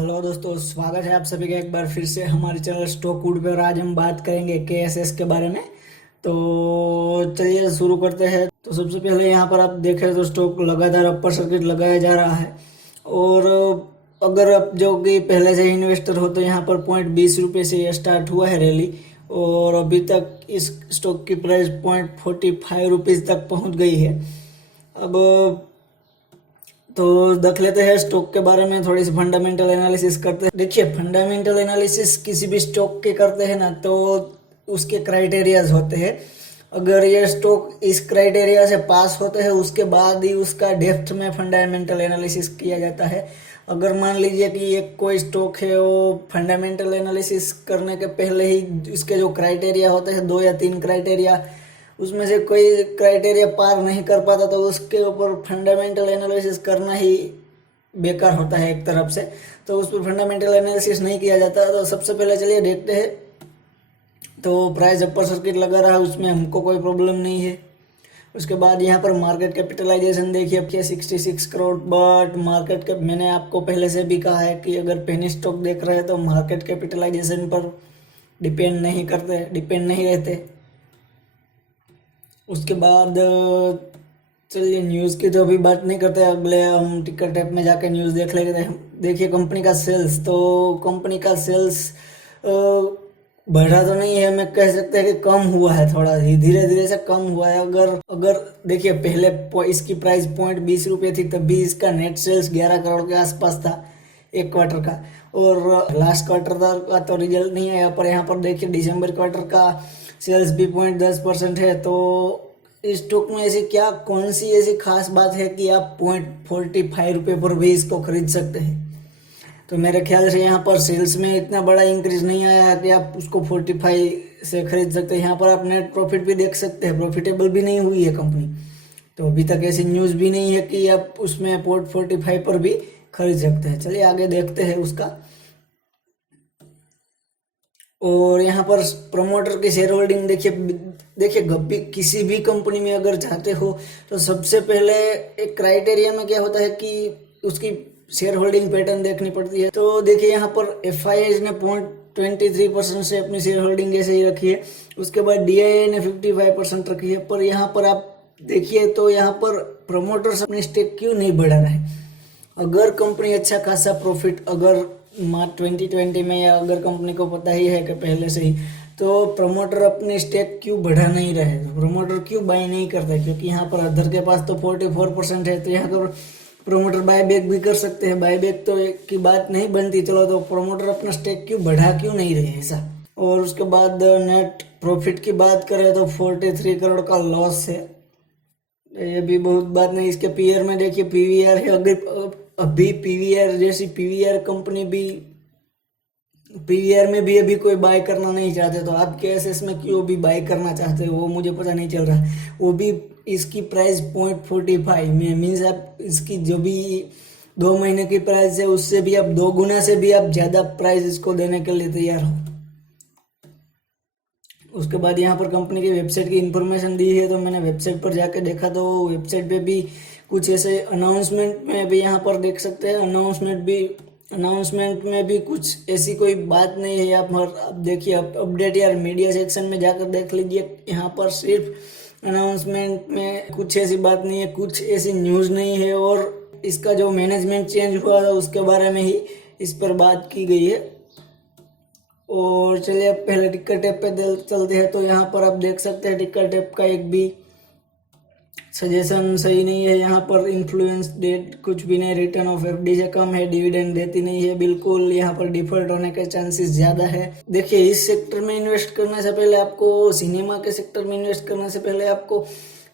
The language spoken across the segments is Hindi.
हेलो दोस्तों, स्वागत है आप सभी का एक बार फिर से हमारे चैनल स्टॉकवुड पे। और आज हम बात करेंगे केएसएस के बारे में। तो चलिए शुरू करते हैं। तो सबसे पहले यहाँ पर आप देखें तो स्टॉक लगातार अपर सर्किट लगाया जा रहा है। और अगर आप जो कि पहले से इन्वेस्टर हो तो यहाँ पर ₹0.20 से ये स्टार्ट हुआ है रैली। और अभी तक इस स्टॉक की प्राइस ₹0.45 तक पहुँच गई है। अब तो देख लेते हैं स्टॉक के बारे में, थोड़ी सी फंडामेंटल एनालिसिस करते हैं। देखिए, फंडामेंटल एनालिसिस किसी भी स्टॉक के करते हैं ना तो उसके क्राइटेरियाज होते हैं। अगर ये स्टॉक इस क्राइटेरिया से पास होते हैं उसके बाद ही उसका डेप्थ में फंडामेंटल एनालिसिस किया जाता है। अगर मान लीजिए कि एक कोई स्टॉक है, वो फंडामेंटल एनालिसिस करने के पहले ही इसके जो क्राइटेरिया होते हैं 2 या 3 क्राइटेरिया, उसमें से कोई क्राइटेरिया पार नहीं कर पाता तो उसके ऊपर फंडामेंटल एनालिसिस करना ही बेकार होता है एक तरफ से। तो उस पर फंडामेंटल एनालिसिस नहीं किया जाता। तो सबसे पहले चलिए देखते हैं। तो प्राइस अपर सर्किट लगा रहा है, उसमें हमको कोई प्रॉब्लम नहीं है। उसके बाद यहाँ पर मार्केट कैपिटलाइजेशन देखिए, अब 66 करोड़। बट मार्केट कैप मैंने आपको पहले से भी कहा है कि अगर पेनी स्टॉक देख रहे हैं तो मार्केट कैपिटलाइजेशन पर डिपेंड नहीं रहते। उसके बाद चलिए न्यूज़ की तो अभी बात नहीं करते, अगले हम टिकर टैप में जाके न्यूज़ देख लेते हैं। देखिए कंपनी का सेल्स, तो कंपनी का सेल्स बढ़ा तो नहीं है, मैं कह सकते हैं कि कम हुआ है, थोड़ा ही धीरे धीरे से कम हुआ है। अगर अगर देखिए पहले इसकी प्राइस ₹0.20 थी, तब भी इसका नेट सेल्स 11 करोड़ के आसपास था एक क्वार्टर का। और लास्ट क्वार्टर का तो रिजल्ट नहीं आया, पर यहाँ पर देखिए दिसंबर क्वार्टर का सेल्स भी 0.10% है। तो इस स्टॉक में ऐसी कौन सी ऐसी खास बात है कि आप ₹0.45 पर भी इसको खरीद सकते हैं? तो मेरे ख्याल से यहाँ पर सेल्स में इतना बड़ा इंक्रीज नहीं आया है कि आप उसको 45 से खरीद सकते हैं। यहाँ पर आप नेट प्रॉफिट भी देख सकते हैं, प्रॉफिटेबल भी नहीं हुई है कंपनी। तो अभी तक ऐसी न्यूज़ भी नहीं है कि आप उसमें 45 पर भी खरीद सकते हैं। चलिए आगे देखते हैं उसका। और यहाँ पर प्रमोटर की शेयर होल्डिंग देखिए किसी भी कंपनी में अगर जाते हो तो सबसे पहले एक क्राइटेरिया में क्या होता है कि उसकी शेयर होल्डिंग पैटर्न देखनी पड़ती है। तो देखिए यहाँ पर एफआईआई ने 0.23% से अपनी शेयर होल्डिंग ऐसे ही रखी है। उसके बाद डीआईआई ने 55% रखी है। पर यहाँ पर आप देखिए तो यहाँ पर प्रमोटर्स अपनी स्टेक क्यों नहीं बढ़ा रहे? अगर कंपनी अच्छा खासा प्रॉफिट अगर मार्च 2020 में, या अगर कंपनी को पता ही है कि पहले से ही, तो प्रमोटर अपनी स्टेक क्यों बढ़ा नहीं रहे? तो प्रमोटर क्यों बाय नहीं करते? क्योंकि यहाँ पर अदर के पास तो 44% है, तो यहाँ पर प्रमोटर बाय बैक भी कर सकते हैं। बाय बैक तो एक की बात नहीं बनती, चलो तो प्रमोटर अपना स्टेक क्यों नहीं रहे ऐसा? और उसके बाद नेट प्रॉफिट की बात करें तो 43 करोड़ का लॉस है। ये भी बहुत बात नहीं। इसके पीआर में देखिए पीवीआर है। अगर अभी पीवीआर जैसी पीवीआर कंपनी भी पीवीआर में भी अभी कोई बाय करना नहीं चाहते, तो आप केएसएस में क्यों भी बाय करना चाहते हो वो मुझे पता नहीं चल रहा है। वो भी इसकी प्राइस 0.45 में मीन्स आप इसकी जो भी 2 महीने की प्राइस है उससे भी आप 2 गुना से भी आप ज़्यादा प्राइस इसको देने के लिए तैयार हो। उसके बाद यहाँ पर कंपनी की वेबसाइट की इन्फॉर्मेशन दी है, तो मैंने वेबसाइट पर जाकर देखा तो वेबसाइट पे भी कुछ ऐसे अनाउंसमेंट में भी यहाँ पर देख सकते हैं। अनाउंसमेंट में भी कुछ ऐसी कोई बात नहीं है। आप देखिए अपडेट या मीडिया सेक्शन में जाकर देख लीजिए। यहाँ पर सिर्फ अनाउंसमेंट में कुछ ऐसी बात नहीं है, कुछ ऐसी न्यूज़ नहीं है। और इसका जो मैनेजमेंट चेंज हुआ था उसके बारे में ही इस पर बात की गई है। और चलिए अब पहले टिकर टैप पे चलते हैं। तो यहाँ पर आप देख सकते हैं टिकर टैप का एक भी सजेशन सही नहीं है। यहाँ पर इन्फ्लुएंस डेट कुछ भी नहीं, रिटर्न ऑफ एफडी से कम है, डिविडेंड देती नहीं है बिल्कुल, यहाँ पर डिफॉल्ट होने के चांसेस ज़्यादा है। देखिए इस सेक्टर में इन्वेस्ट करने से पहले आपको, सिनेमा के सेक्टर में इन्वेस्ट करने से पहले आपको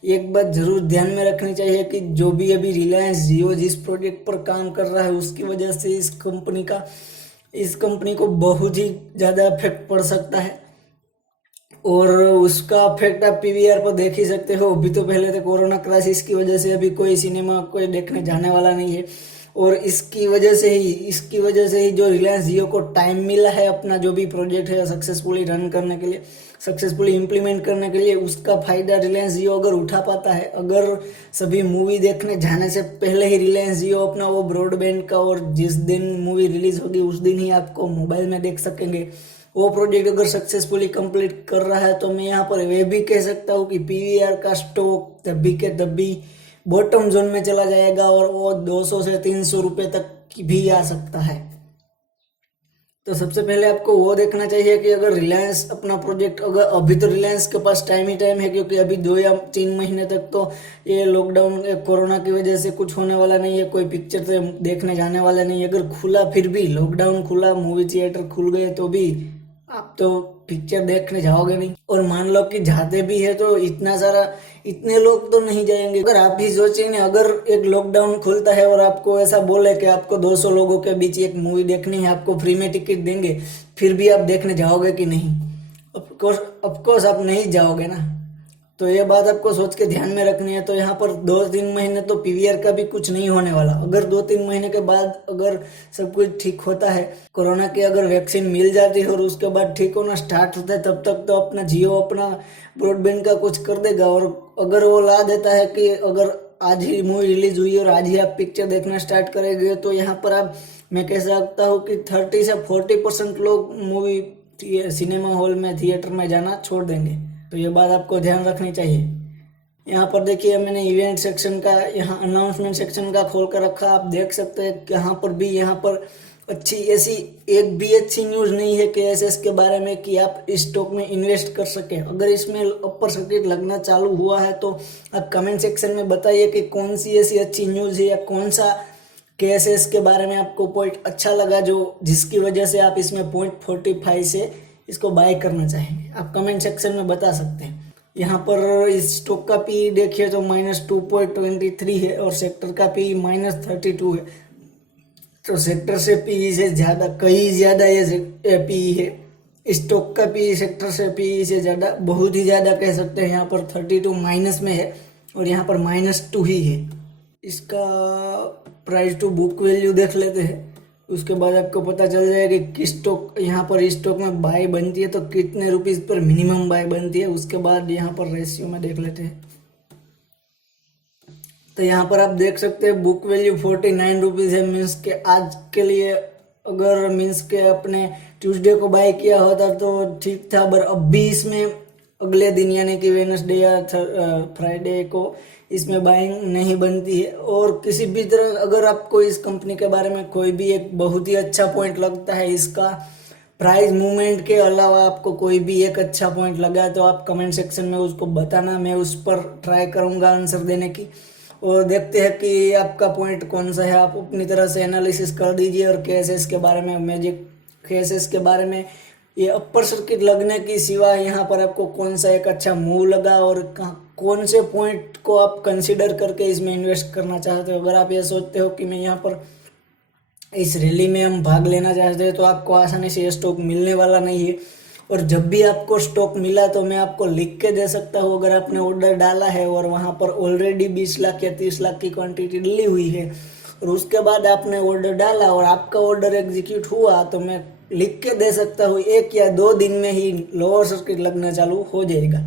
एक बात जरूर ध्यान में रखनी चाहिए कि जो भी अभी रिलायंस जियो जिस प्रोजेक्ट पर काम कर रहा है उसकी वजह से इस कंपनी को बहुत ही ज़्यादा इफेक्ट पड़ सकता है। और उसका इफेक्ट आप पीवीआर पर देख ही सकते हो। अभी तो पहले तो कोरोना क्राइसिस की वजह से अभी कोई सिनेमा कोई देखने जाने वाला नहीं है। और इसकी वजह से ही जो रिलायंस जियो को टाइम मिला है अपना जो भी प्रोजेक्ट है सक्सेसफुली रन करने के लिए, सक्सेसफुली इम्प्लीमेंट करने के लिए, उसका फायदा रिलायंस जियो अगर उठा पाता है, अगर सभी मूवी देखने जाने से पहले ही रिलायंस जियो अपना वो ब्रॉडबैंड का, और जिस दिन मूवी रिलीज होगी उस दिन ही आपको मोबाइल में देख सकेंगे, वो प्रोजेक्ट अगर सक्सेसफुली कंप्लीट कर रहा है, तो मैं यहाँ पर वे भी कह सकता हूँ कि पीवीआर का स्टॉक तभी के तभी बॉटम जोन में चला जाएगा और वो 200 से 300 रुपये तक भी आ सकता है। तो सबसे पहले आपको वो देखना चाहिए कि अगर रिलायंस अपना प्रोजेक्ट, अगर अभी तो रिलायंस के पास टाइम ही टाइम है, क्योंकि अभी 2 या 3 महीने तक तो ये लॉकडाउन कोरोना की वजह से कुछ होने वाला नहीं है, कोई पिक्चर तो देखने जाने वाला नहीं है। अगर खुला, फिर भी लॉकडाउन खुला, मूवी थिएटर खुल गए, तो भी आप तो पिक्चर देखने जाओगे नहीं। और मान लो कि जाते भी है तो इतने लोग तो नहीं जाएंगे। अगर आप भी सोचिए ना, अगर एक लॉकडाउन खुलता है और आपको ऐसा बोले कि आपको 200 लोगों के बीच एक मूवी देखनी है, आपको फ्री में टिकट देंगे, फिर भी आप देखने जाओगे कि नहीं? ऑफकोर्स आप नहीं जाओगे ना। तो ये बात आपको सोच के ध्यान में रखनी है। तो यहाँ पर 2-3 महीने तो पीवीआर का भी कुछ नहीं होने वाला। अगर 2-3 महीने के बाद अगर सब कुछ ठीक होता है, कोरोना की अगर वैक्सीन मिल जाती है और उसके बाद ठीक होना स्टार्ट होता है, तब तक तो अपना जियो अपना ब्रॉडबैंड का कुछ कर देगा। और अगर वो ला देता है कि अगर आज ही मूवी रिलीज हुई और आज ही आप पिक्चर देखना स्टार्ट करेंगे, तो यहाँ पर मैं कह सकता हूँ कि 30 से 40% लोग मूवी सिनेमा हॉल में, थिएटर में जाना छोड़ देंगे। तो ये बात आपको ध्यान रखनी चाहिए। यहाँ पर देखिए, मैंने इवेंट सेक्शन का, यहाँ अनाउंसमेंट सेक्शन का खोल कर रखा, आप देख सकते हैं। यहाँ पर ऐसी एक भी अच्छी न्यूज़ नहीं है केएसएस के बारे में कि आप इस स्टॉक में इन्वेस्ट कर सकें। अगर इसमें अपर सर्किट लगना चालू हुआ है तो आप कमेंट सेक्शन में बताइए कि कौन सी ऐसी अच्छी न्यूज़ है या कौन सा केएसएस के बारे में आपको पॉइंट अच्छा लगा, जिसकी वजह से आप इसमें 0.45 से इसको बाय करना चाहेंगे। आप कमेंट सेक्शन में बता सकते हैं। यहाँ पर इस स्टॉक का पी देखिए तो -2.23 है और सेक्टर का पी -32 है। तो सेक्टर से पी से ज़्यादा, कहीं ज़्यादा ये पी है। स्टॉक का पी सेक्टर से पी से ज़्यादा, बहुत ही ज़्यादा कह सकते हैं। यहाँ पर 32 माइनस में है और यहाँ पर -2 ही है। इसका प्राइस टू बुक वैल्यू देख लेते हैं, उसके बाद आपको पता चल जाएगा कि किस स्टॉक, यहाँ पर इस स्टॉक में बाय बनती है तो कितने रुपीस पर मिनिमम बाय बनती है। उसके बाद यहाँ पर रेशियो में देख लेते हैं। तो यहाँ पर आप देख सकते हैं बुक वैल्यू 49 रुपीज़ है। मीन्स के आज के लिए अगर मीन्स के अपने ट्यूसडे को बाय किया होता तो ठीक था, पर अब भी इसमें अगले दिन यानी कि वेडनेसडे या फ्राइडे को इसमें बाइंग नहीं बनती है। और किसी भी तरह अगर आपको इस कंपनी के बारे में कोई भी एक बहुत ही अच्छा पॉइंट लगता है, इसका प्राइस मूवमेंट के अलावा आपको कोई भी एक अच्छा पॉइंट लगा, तो आप कमेंट सेक्शन में उसको बताना, मैं उस पर ट्राई करूंगा आंसर देने की। और देखते हैं कि आपका पॉइंट कौन सा है। आप अपनी तरह से एनालिसिस कर दीजिए। और केएसएस के बारे में केएसएस के बारे में ये अपर सर्किट लगने की सिवा यहाँ पर आपको कौन सा एक अच्छा मूव लगा और कौन से पॉइंट को आप कंसीडर करके इसमें इन्वेस्ट करना चाहते हो। अगर आप ये सोचते हो कि मैं यहाँ पर इस रैली में हम भाग लेना चाहते हैं, तो आपको आसानी से ये स्टॉक मिलने वाला नहीं है। और जब भी आपको स्टॉक मिला तो मैं आपको लिख के दे सकता हूँ। अगर आपने ऑर्डर डाला है और वहाँ पर ऑलरेडी 20 लाख या 30 लाख की क्वांटिटी डली हुई है और उसके बाद आपने ऑर्डर डाला और आपका ऑर्डर एग्जीक्यूट हुआ, तो मैं लिख के दे सकता हूँ 1 या 2 दिन में ही लोअर सर्किट लगना चालू हो जाएगा।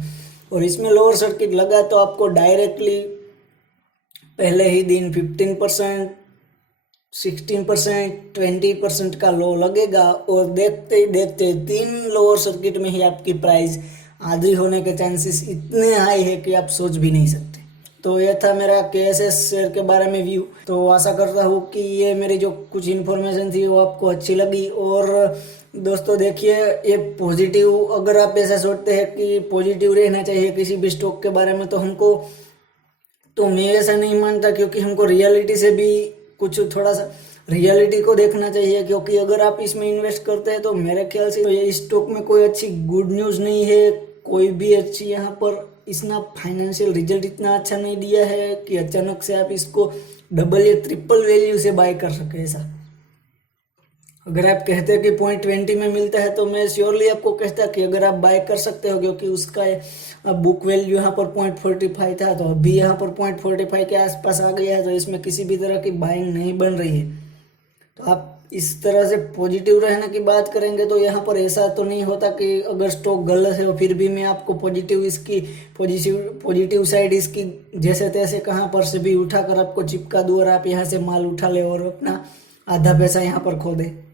और इसमें लोअर सर्किट लगा तो आपको डायरेक्टली पहले ही दिन 15%, 16%, 20% का लो लगेगा। और देखते ही देखते 3 लोअर सर्किट में ही आपकी प्राइस आधी होने के चांसेस इतने हाई है कि आप सोच भी नहीं सकते। तो यह था मेरा केएसएस शेयर के बारे में व्यू। तो आशा करता हूँ कि ये मेरी जो कुछ इन्फॉर्मेशन थी वो आपको अच्छी लगी। और दोस्तों देखिए, ये पॉजिटिव, अगर आप ऐसा सोचते हैं कि पॉजिटिव रहना चाहिए किसी भी स्टॉक के बारे में, तो मैं ऐसा नहीं मानता, क्योंकि हमको रियलिटी से भी कुछ थोड़ा सा रियलिटी को देखना चाहिए। क्योंकि अगर आप इसमें इन्वेस्ट करते हैं तो मेरे ख्याल से तो ये स्टॉक में कोई अच्छी गुड न्यूज़ नहीं है, कोई भी अच्छी यहाँ पर इसना फाइनेंशियल रिजल्ट इतना अच्छा नहीं दिया है कि अचानक से आप इसको डबल या ट्रिपल वैल्यू से बाय कर सके। ऐसा अगर आप कहते हैं कि 0.20 में मिलता है तो मैं श्योरली आपको कहता कि अगर आप बाय कर सकते हो, क्योंकि उसका बुक वैल्यू यहाँ पर 0.45 था, तो अभी यहाँ पर 0.45 के आसपास आ गया है, तो इसमें किसी भी तरह की बाइंग नहीं बन रही है। तो आप इस तरह से पॉजिटिव रहने की बात करेंगे तो यहाँ पर ऐसा तो नहीं होता कि अगर स्टॉक गलत है और फिर भी मैं आपको पॉजिटिव साइड इसकी जैसे तैसे कहाँ पर से भी उठाकर आपको चिपका दूँ और आप यहाँ से माल उठा ले और अपना आधा पैसा यहाँ पर खो दे,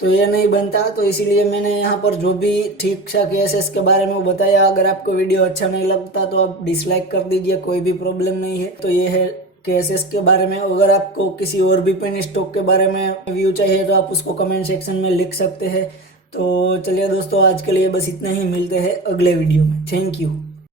तो ये नहीं बनता। तो इसीलिए मैंने यहाँ पर जो भी ठीक ठाक केसेस के बारे में बताया। अगर आपको वीडियो अच्छा नहीं लगता तो आप डिसलाइक कर दीजिए, कोई भी प्रॉब्लम नहीं है। तो ये है केसेस के बारे में। अगर आपको किसी और भी पेनी स्टॉक के बारे में व्यू चाहिए तो आप उसको कमेंट सेक्शन में लिख सकते हैं। तो चलिए दोस्तों, आज के लिए बस इतना ही, मिलते हैं अगले वीडियो में। Thank you.